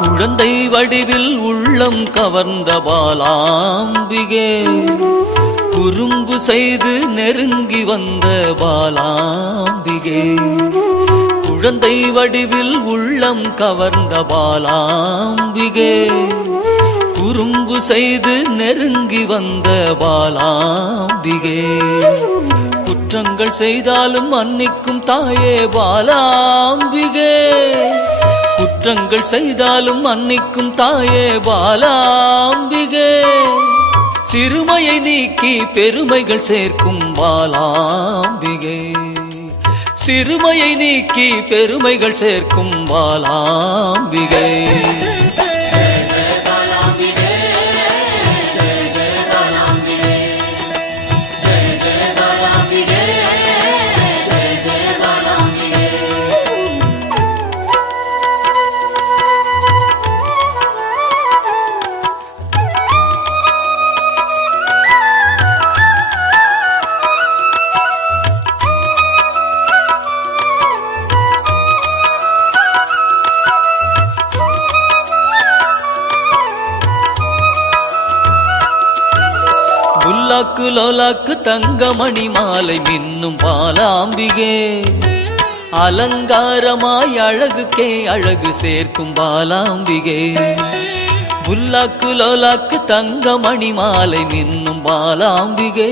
குழந்தை வடிவில் உள்ளம் கவர்ந்த பாலாம்பிகே, குறும்பு செய்து நெருங்கி வந்த பாலாம்பிகே. குழந்தை வடிவில் உள்ளம் கவர்ந்த பாலாம்பிகே, குறும்பு செய்து நெருங்கி வந்த பாலாம்பிகே. குற்றங்கள் செய்தாலும் மன்னிக்கும் தாயே பாலாம்பிகே, குற்றங்கள் செய்தாலும் மன்னிக்கும் தாயே பாலாம்பிகே. சிறுமையை நீக்கி பெருமைகள் சேர்க்கும் பாலாம்பிகே, சிறுமையை நீக்கி பெருமைகள் சேர்க்கும் பாலாம்பிகே. லோலாக்கு லோலாக்கு தங்கமணி மாலை மின்னும் பாலாம்பிகே, அலங்காரமாய் அழகுக்கே அழகு சேர்க்கும் பாலாம்பிகே. புல்லாக்கு லோலாக்கு தங்கமணி மாலை மின்னும் பாலாம்பிகே,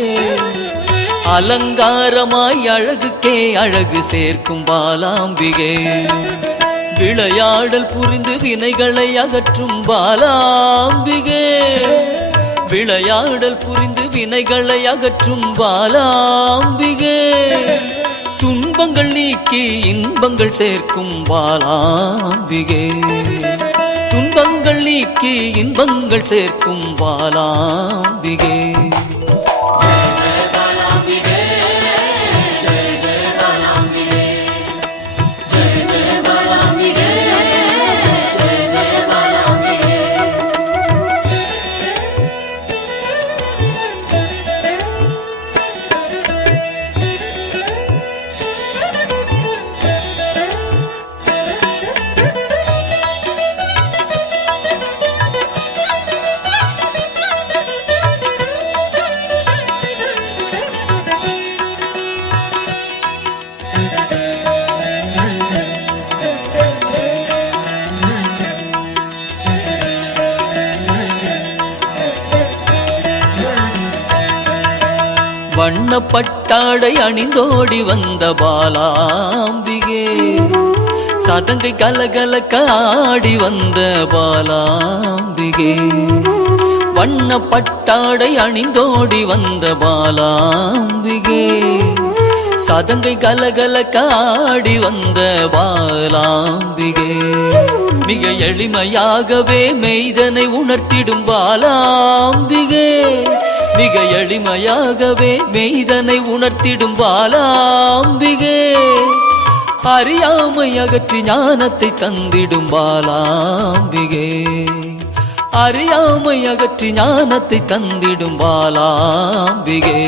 அலங்காரமாய் அழகுக்கே அழகு சேர்க்கும் பாலாம்பிகே. விளையாடல் புரிந்து வினைகளை அகற்றும் பாலாம்பிகே, விளையாடல் புரிந்து வினைகளை அகற்றும் பாலாம்பிகே. துன்பங்கள் நீக்கி இன்பங்கள் சேர்க்கும் பாலாம்பிகே, துன்பங்கள் நீக்கி இன்பங்கள் சேர்க்கும் பாலாம்பிகே. வண்ணப்பட்டாடை அணிந்தோடி வந்த பாலாம்பிகே, சதங்கை கலகலக்க ஆடி வந்த பாலாம்பிகே. வண்ணப்பட்டாடை அணிந்தோடி வந்த பாலாம்பிகே, சதங்கை கலகலக்க ஆடி வந்த பாலாம்பிகே. மிக எளிமையாகவே மெய்தனை உணர்த்திடும் பாலாம்பிகே, மிக எளிமையாகவே மெய்தனை உணர்த்திடும் பாலாம்பிகே. அறியாமை அகற்றி ஞானத்தை தந்திடும் பாலாம்பிகே, அறியாமை அகற்றி ஞானத்தை தந்திடும் பாலாம்பிகே.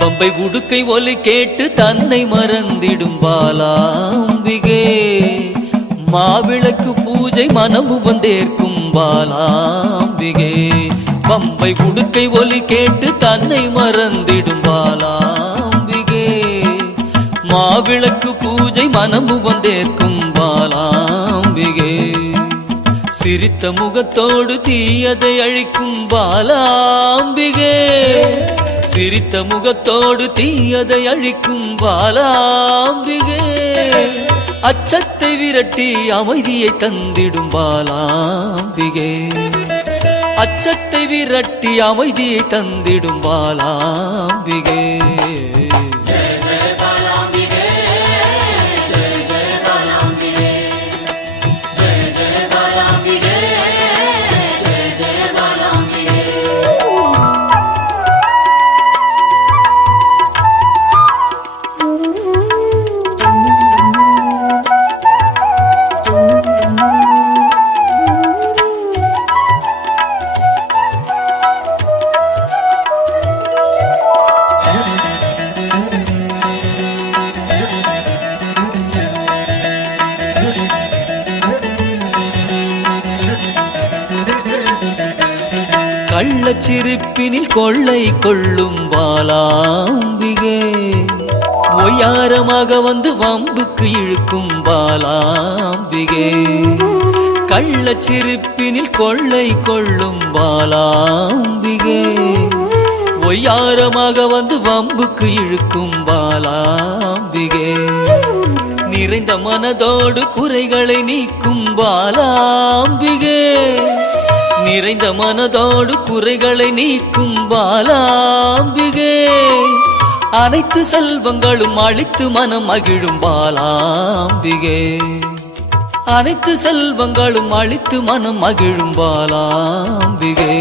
பம்பை உடுக்கை ஒலி கேட்டு தன்னை மறந்திடும் பாலாம்பிகே, மாவிளக்கு பூஜை மனமு வந்தேற்கும் பாலாம்பிகே. பம்பை உடுக்கை ஒலி கேட்டு தன்னை மறந்திடும் பாலாம்பிகே, மாவிளக்கு பூஜை மனமு வந்தேற்கும் பாலாம்பிகே. சிரித்த முகத்தோடு தீயதை அழிக்கும் பாலாம்பிகே சிரித்த முகத்தோடு தீயதை அழிக்கும் பாலாம்பிகே அச்சத்தை விரட்டி அமைதியை தந்திடும் பாலாம்பிகே அச்சத்தை விரட்டி அமைதியை தந்திடும் பாலாம்பிகே கள்ளச்சிரிப்பினில் கொள்ளை கொள்ளும் பாலாம்பிகே ஒய்யாரமாக வந்து வம்புக்கு இழுக்கும் பாலாம்பிகே கள்ளச்சிரிப்பினில் கொள்ளை கொள்ளும் பாலாம்பிகே ஒய்யாரமாக வந்து வம்புக்கு இழுக்கும் பாலாம்பிகே நிறைந்த மனதோடு குறைகளை நீக்கும் பாலாம்பிகே நிறைந்த மனதோடு குறைகளை நீக்கும் பாலாம்பிகே அனைத்து செல்வங்களும் அழித்து மனம் மகிழும் பாலாம்பிகே அனைத்து செல்வங்களும் அழித்து மனம் மகிழும் பாலாம்பிகே